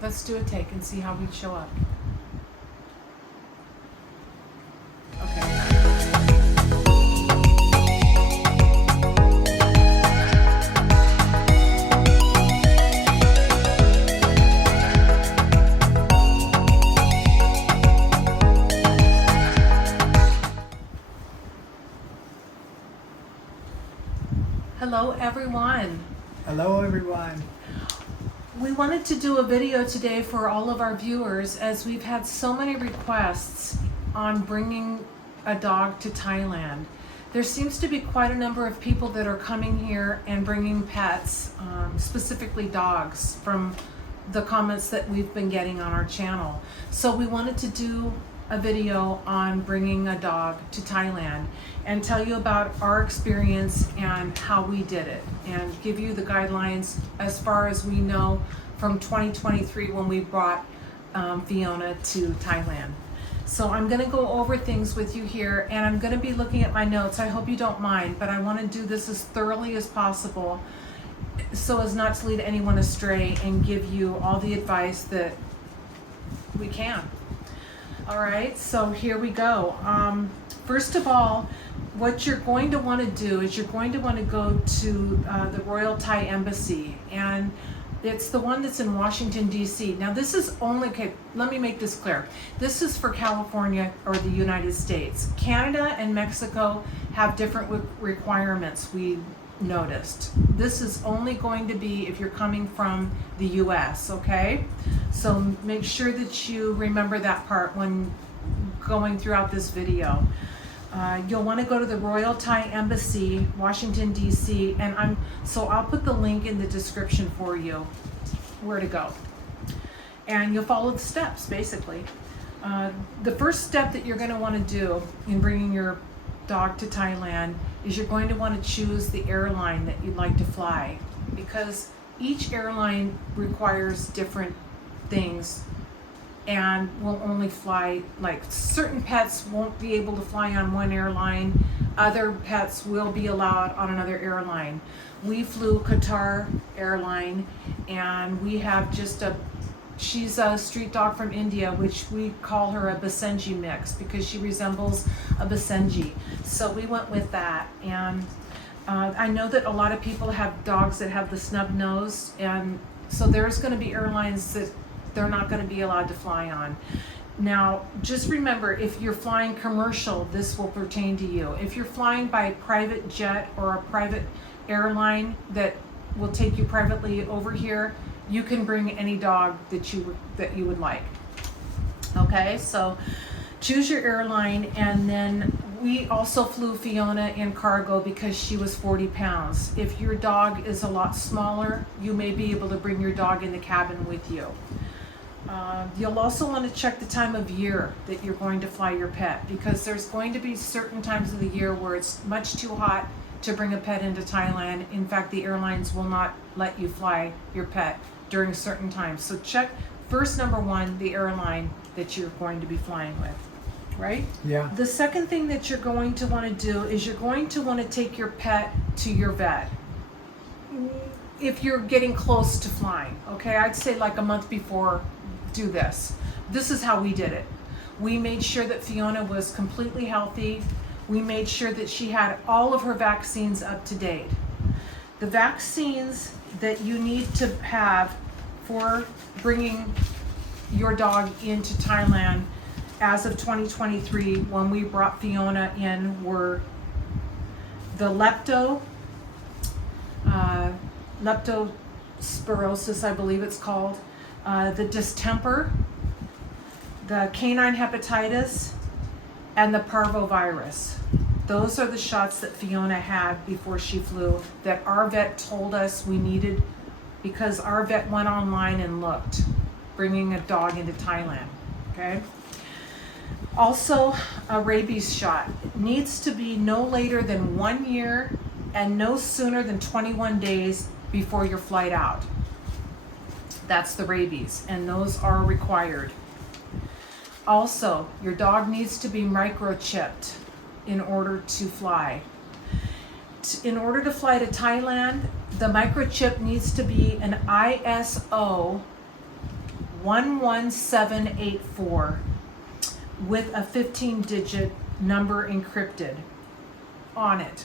Let's do a take and see how we show up. Okay. Hello everyone. Hello everyone. We wanted to do a video today for all of our viewers as we've had so many requests on bringing a dog to Thailand. There seems to be quite a number of people that are coming here and bringing pets, specifically dogs, from the comments that we've been getting on our channel. So we wanted to do a video on bringing a dog to Thailand and tell you about our experience and how we did it and give you the guidelines as far as we know from 2023 when we brought Fiona to Thailand. So I'm going to go over things with you here and I'm going to be looking at my notes. I hope you don't mind, but I want to do this as thoroughly as possible so as not to lead anyone astray and give you all the advice that we can. All right, so here we go. First of all, what you're going to want to do is you're going to want to go to the Royal Thai Embassy, and it's the one that's in Washington, D.C. Now this is only, okay, let me make this clear. This is for California or the United States. Canada and Mexico have different requirements, we noticed. This is only going to be if you're coming from the U.S., okay? So make sure that you remember that part when going throughout this video. You'll want to go to the Royal Thai Embassy, Washington, D.C., and I'll put the link in the description for you where to go. And you'll follow the steps, basically. The first step that you're going to want to do in bringing your dog to Thailand is you're going to want to choose the airline that you'd like to fly, because each airline requires different things and will only fly, like certain pets won't be able to fly on one airline, other pets will be allowed on another airline. We flew Qatar airline and we have she's a street dog from India, which we call her a Basenji mix because she resembles a Basenji. So we went with that. And I know that a lot of people have dogs that have the snub nose, and so there's going to be airlines that they're not going to be allowed to fly on. Now, just remember, if you're flying commercial, this will pertain to you. If you're flying by a private jet or a private airline that will take you privately over here, you can bring any dog that you would like. Okay, so choose your airline, and then we also flew Fiona in cargo because she was 40 pounds. If your dog is a lot smaller, you may be able to bring your dog in the cabin with you. You'll also want to check the time of year that you're going to fly your pet, because there's going to be certain times of the year where it's much too hot to bring a pet into Thailand. In fact, the airlines will not let you fly your pet during certain times. So check first, number one, the airline that you're going to be flying with, right? Yeah. The second thing that you're going to want to do is you're going to want to take your pet to your vet. If you're getting close to flying, okay? I'd say like a month before, do this. This is how we did it. We made sure that Fiona was completely healthy. We made sure that she had all of her vaccines up to date. The vaccines that you need to have for bringing your dog into Thailand as of 2023 when we brought Fiona in were the leptospirosis, I believe it's called, the distemper, the canine hepatitis, and the parvovirus. Those are the shots that Fiona had before she flew that our vet told us we needed, because our vet went online and looked, bringing a dog into Thailand, okay? Also, a rabies shot. It needs to be no later than 1 year and no sooner than 21 days before your flight out. That's the rabies, and those are required. Also, your dog needs to be microchipped in order to fly. In order to fly to Thailand, the microchip needs to be an ISO 11784 with a 15-digit number encrypted on it.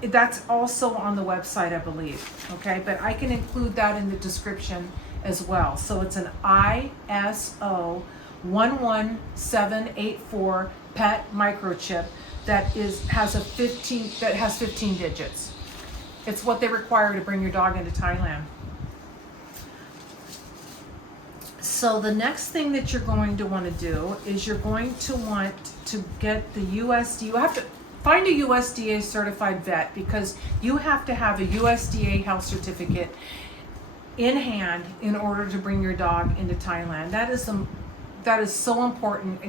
That's also on the website, I believe, okay? But I can include that in the description as well. So it's an ISO 11784 pet microchip that has 15 digits. It's what they require to bring your dog into Thailand. So the next thing that you're going to want to do is you're going to want to get the USDA. You have to find a USDA certified vet, because you have to have a USDA health certificate in hand in order to bring your dog into Thailand. That is so important,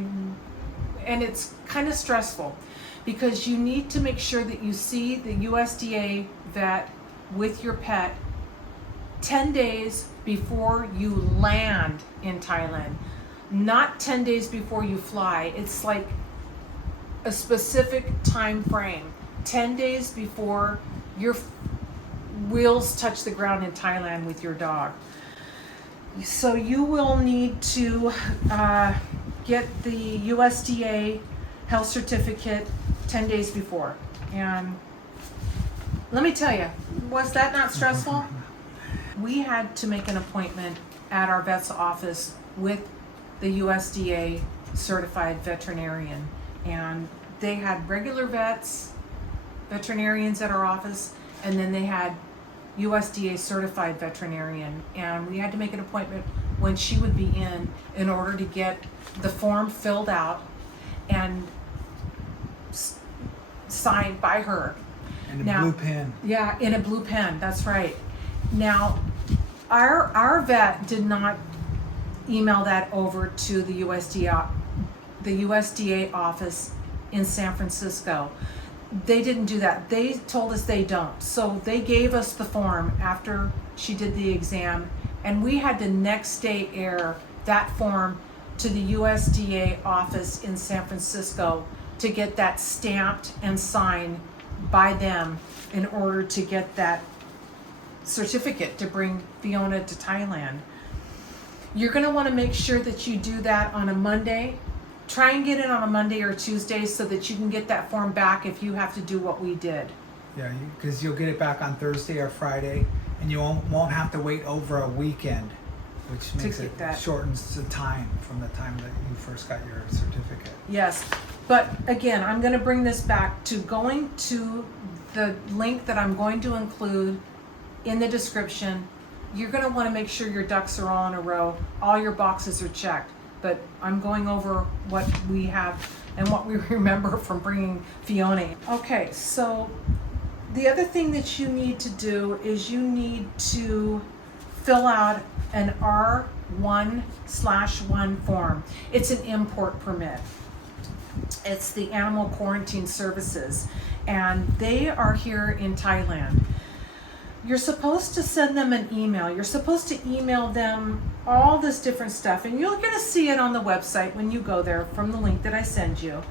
and it's kind of stressful, because you need to make sure that you see the USDA vet with your pet 10 days before you land in Thailand, not 10 days before you fly. It's like a specific time frame, 10 days before your wheels touch the ground in Thailand with your dog. So you will need to get the USDA health certificate 10 days before. And let me tell you, was that not stressful? We had to make an appointment at our vet's office with the USDA certified veterinarian. And they had regular veterinarians at our office, and then they had USDA certified veterinarian. And we had to make an appointment when she would be in order to get the form filled out and signed by her. And a blue pen. Yeah, in a blue pen, that's right. Now, our vet did not email that over to the USDA office in San Francisco. They didn't do that. They told us they don't. So they gave us the form after she did the exam, and we had to next day air that form to the USDA office in San Francisco to get that stamped and signed by them in order to get that certificate to bring Fiona to Thailand. You're going to want to make sure that you do that on a Monday. Try and get it on a Monday or Tuesday so that you can get that form back if you have to do what we did. Yeah, because you'll get it back on Thursday or Friday, and you won't have to wait over a weekend, which makes it shortens the time from the time that you first got your certificate. Yes, but again, I'm going to bring this back to going to the link that I'm going to include in the description. You're going to want to make sure your ducks are all in a row, all your boxes are checked. But I'm going over what we have and what we remember from bringing Fiona. Okay, so the other thing that you need to do is you need to fill out an R1/1 form. It's an import permit. It's the Animal Quarantine Services, and they are here in Thailand. You're supposed to send them an email. You're supposed to email them all this different stuff, and you're going to see it on the website when you go there from the link that I send you.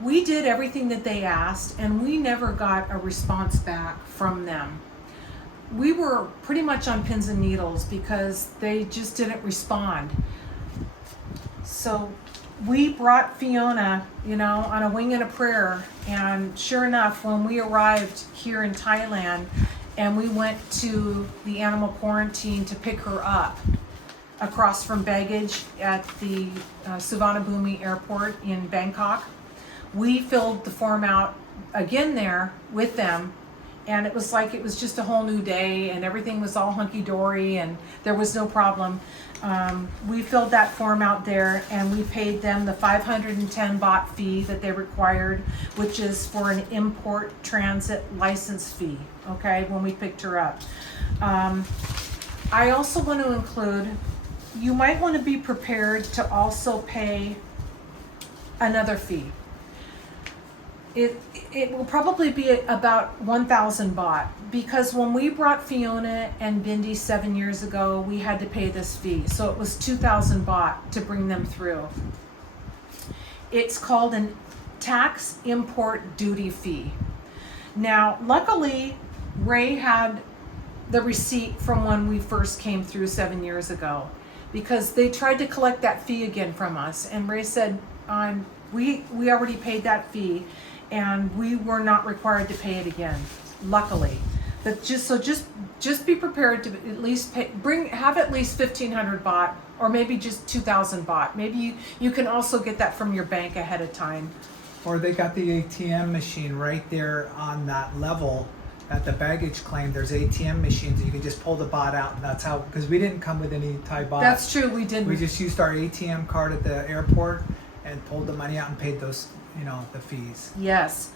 We did everything that they asked, and we never got a response back from them. We were pretty much on pins and needles because they just didn't respond. So we brought Fiona, on a wing and a prayer, and sure enough, when we arrived here in Thailand, and we went to the animal quarantine to pick her up across from baggage at the Suvarnabhumi airport in Bangkok. We filled the form out again there with them, and it was like it was just a whole new day, and everything was all hunky-dory, and there was no problem. We filled that form out there, and we paid them the 510 baht fee that they required, which is for an import transit license fee, okay, when we picked her up. I also want to include, you might want to be prepared to also pay another fee. It will probably be about 1,000 baht, because when we brought Fiona and Bindi 7 years ago, we had to pay this fee. So it was 2,000 baht to bring them through. It's called an tax import duty fee. Now, luckily, Ray had the receipt from when we first came through 7 years ago, because they tried to collect that fee again from us, and Ray said, we already paid that fee, and we were not required to pay it again, luckily. But just be prepared to at least have at least 1,500 baht, or maybe just 2,000 baht. Maybe you can also get that from your bank ahead of time. Or they got the ATM machine right there on that level at the baggage claim. There's ATM machines. You can just pull the baht out, and that's how, because we didn't come with any Thai baht. That's true, we didn't. We just used our ATM card at the airport and pulled the money out and paid those, the fees. Yes.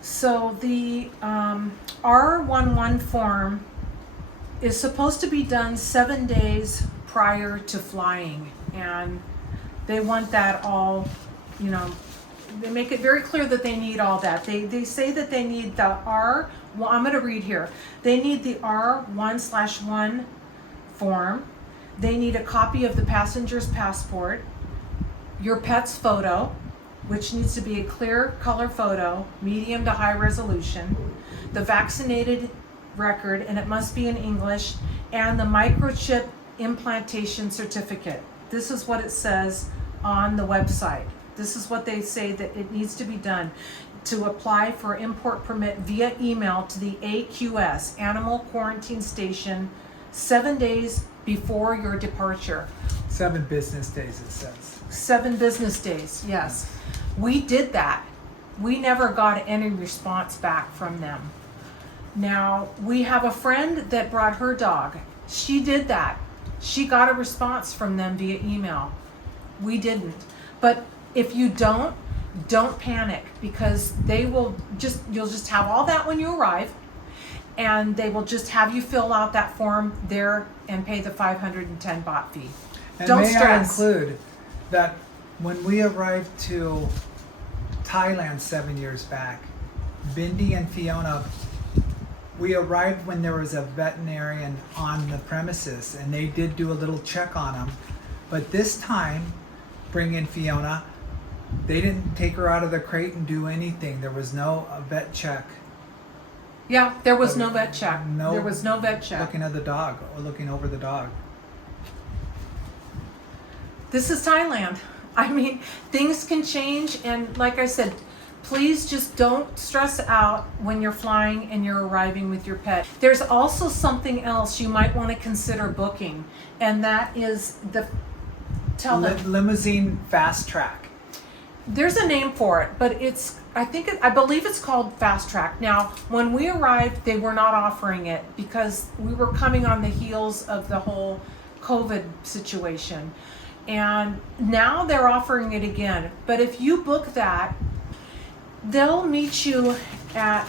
So the R11 form is supposed to be done 7 days prior to flying, and they want that all, they make it very clear that they need all that. They say that they need the well, I'm going to read here. They need the R1/1 form. They need a copy of the passenger's passport, your pet's photo, which needs to be a clear color photo, medium to high resolution, the vaccinated record, and it must be in English, and the microchip implantation certificate. This is what it says on the website. This is what they say that it needs to be done to apply for import permit via email to the AQS, Animal Quarantine Station, 7 days before your departure. 7 business days, it says. 7 business days, yes. We did that. We never got any response back from them. Now, we have a friend that brought her dog. She did that. She got a response from them via email. We didn't. But if you don't panic, because you'll just have all that when you arrive, and they will just have you fill out that form there and pay the 510 baht fee. And don't may stress. I include that when we arrived to Thailand 7 years back, Bindi and Fiona, we arrived when there was a veterinarian on the premises, and they did do a little check on them. But this time, bring in Fiona, they didn't take her out of the crate and do anything. There was no vet check. Yeah, there was no vet check. No, there was no vet check. Looking at the dog or looking over the dog. This is Thailand. I mean, things can change, and like I said, please just don't stress out when you're flying and you're arriving with your pet. There's also something else you might want to consider booking, and that is the limousine fast track. There's a name for it, but I believe it's called Fast Track. Now, when we arrived, they were not offering it because we were coming on the heels of the whole COVID situation. And now they're offering it again. But if you book that, they'll meet you at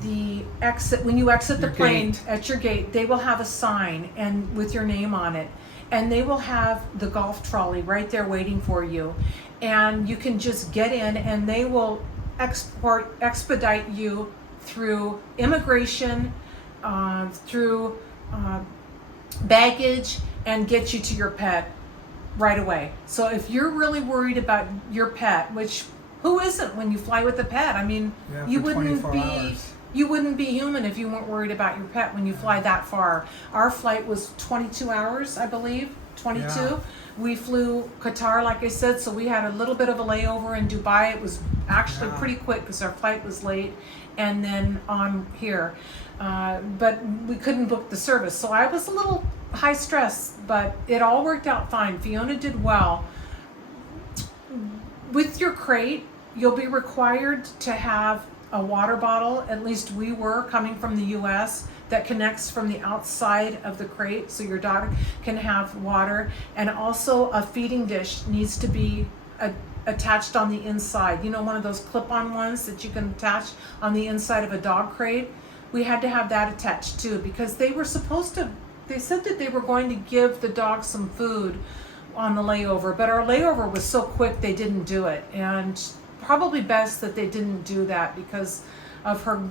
the exit. When you exit the plane at your gate, they will have a sign and with your name on it. And they will have the golf trolley right there waiting for you. And you can just get in, and they will expedite you through immigration, through baggage, and get you to your pet right away. So if you're really worried about your pet, which who isn't when you fly with a pet? I mean, you wouldn't be human if you weren't worried about your pet when you fly that far. Our flight was 22 hours, I believe, 22. Yeah. We flew Qatar, like I said, so we had a little bit of a layover in Dubai. It was actually pretty quick because our flight was late, and then on here. But we couldn't book the service, so I was a little high stress, but it all worked out fine. Fiona did well. With your crate, you'll be required to have a water bottle, at least we were coming from the US, that connects from the outside of the crate so your dog can have water. And also a feeding dish needs to be attached on the inside. You know, one of those clip-on ones that you can attach on the inside of a dog crate? We had to have that attached too, because they said that they were going to give the dog some food on the layover, but our layover was so quick they didn't do it. And probably best that they didn't do that because of her,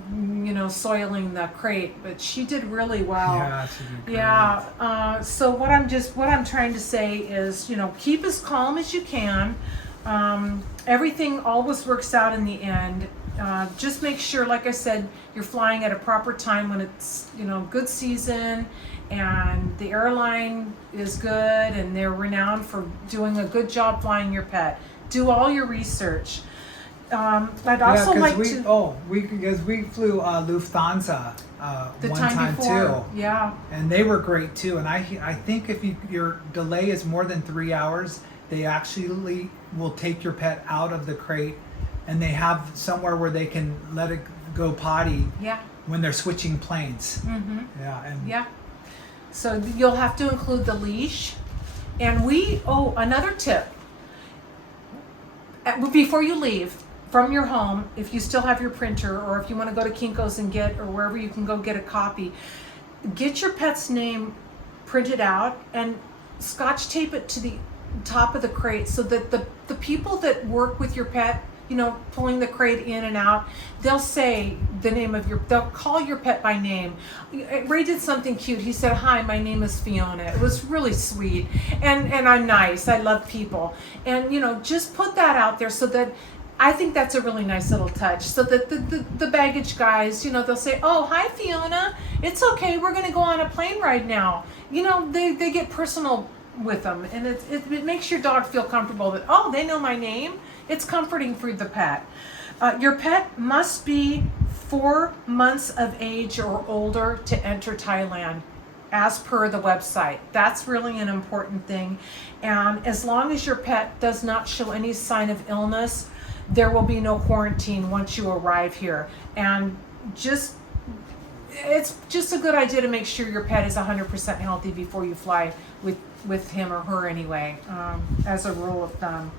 soiling the crate. But she did really well. Yeah, she did great. Yeah. So what I'm trying to say is, keep as calm as you can. Everything always works out in the end. just make sure, like I said, you're flying at a proper time when it's, good season and the airline is good and they're renowned for doing a good job flying your pet. Do all your research. I'd also like to. Because we flew Lufthansa The one time before, too. yeah. And they were great too. And I think if your delay is more than 3 hours, they actually will take your pet out of the crate, and they have somewhere where they can let it go potty. Yeah. When they're switching planes. Mm-hmm. Yeah. So you'll have to include the leash. And another tip. Before you leave from your home, if you still have your printer, or if you want to go to Kinko's and or wherever you can go get a copy, get your pet's name printed out and scotch tape it to the top of the crate so that the people that work with your pet, pulling the crate in and out, they'll say the name of they'll call your pet by name. Ray did something cute. He said, "Hi, my name is Fiona." It was really sweet. And I'm nice. I love people. And, just put that out there so that I think that's a really nice little touch, so that the baggage guys, they'll say, "Oh, hi, Fiona. It's okay. We're going to go on a plane ride now." They get personal with them, and it makes your dog feel comfortable that, oh, they know my name. It's comforting for the pet. Your pet must be 4 months of age or older to enter Thailand, as per the website. That's really an important thing. And as long as your pet does not show any sign of illness, there will be no quarantine once you arrive here. And it's just a good idea to make sure your pet is 100% healthy before you fly with him or her anyway, as a rule of thumb.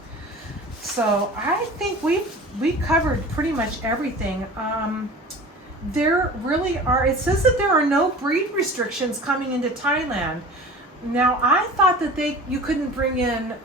So I think we covered pretty much everything. There really are. It says that there are no breed restrictions coming into Thailand. Now I thought that you couldn't bring in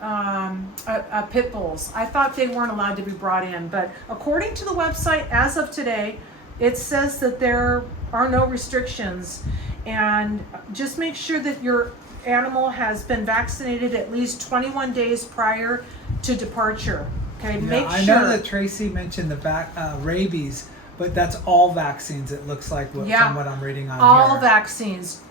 pit bulls. I thought they weren't allowed to be brought in. But according to the website, as of today, it says that there are no restrictions. And just make sure that your animal has been vaccinated at least 21 days prior to departure. Okay, make sure. I know that Tracy mentioned the rabies, but that's all vaccines. It looks like from what I'm reading on all here. Vaccines.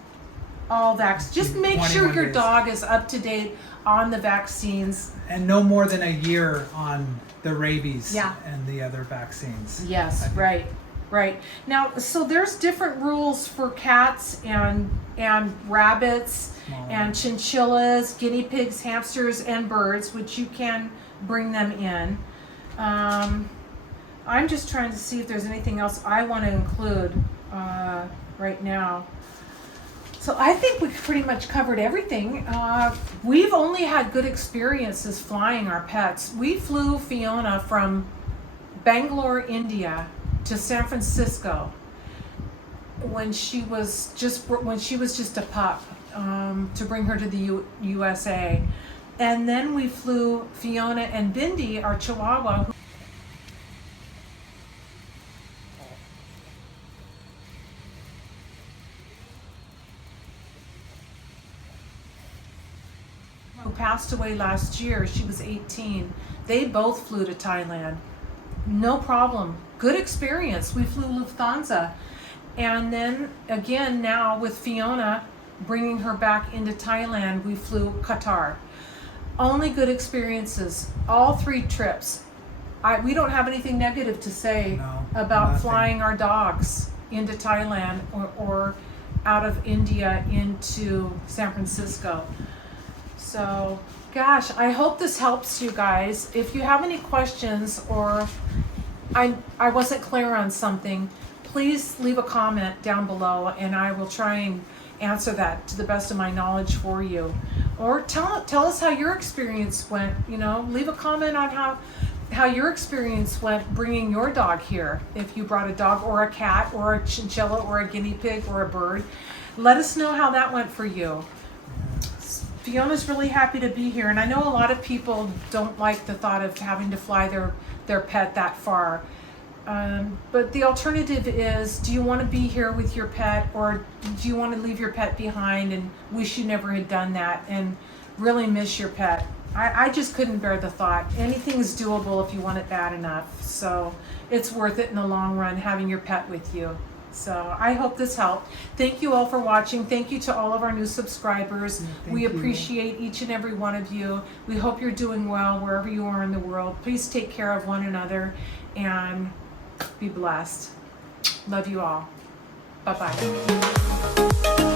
All vaccines. Just make sure your dog is up to date on the vaccines. And no more than a year on the rabies and the other vaccines. Yes, right. Now, so there's different rules for cats and rabbits and chinchillas, guinea pigs, hamsters, and birds, which you can bring them in. I'm just trying to see if there's anything else I want to include right now. So I think we've pretty much covered everything. We've only had good experiences flying our pets. We flew Fiona from Bangalore, India to San Francisco when she was just a pup, to bring her to the USA. And then we flew Fiona and Bindi, our Chihuahua, who passed away last year. She was 18. They both flew to Thailand. No problem. Good experience. We flew Lufthansa. And then again, now with Fiona, bringing her back into Thailand, we flew Qatar. Only good experiences. All 3 trips. We don't have anything negative to say about nothing. Flying our dogs into Thailand or out of India into San Francisco. So, gosh, I hope this helps you guys. If you have any questions or I wasn't clear on something, please leave a comment down below and I will try and answer that to the best of my knowledge for you. Or tell us how your experience went. Leave a comment on how your experience went bringing your dog here. If you brought a dog or a cat or a chinchilla or a guinea pig or a bird, let us know how that went for you. Fiona's really happy to be here, and I know a lot of people don't like the thought of having to fly their pet that far. But the alternative is, do you want to be here with your pet, or do you want to leave your pet behind and wish you never had done that and really miss your pet? I just couldn't bear the thought. Anything is doable if you want it bad enough. So it's worth it in the long run having your pet with you. So I hope this helped. Thank you all for watching. Thank you to all of our new subscribers. We appreciate each and every one of you. We hope you're doing well wherever you are in the world. Please take care of one another and be blessed. Love you all. Bye-bye.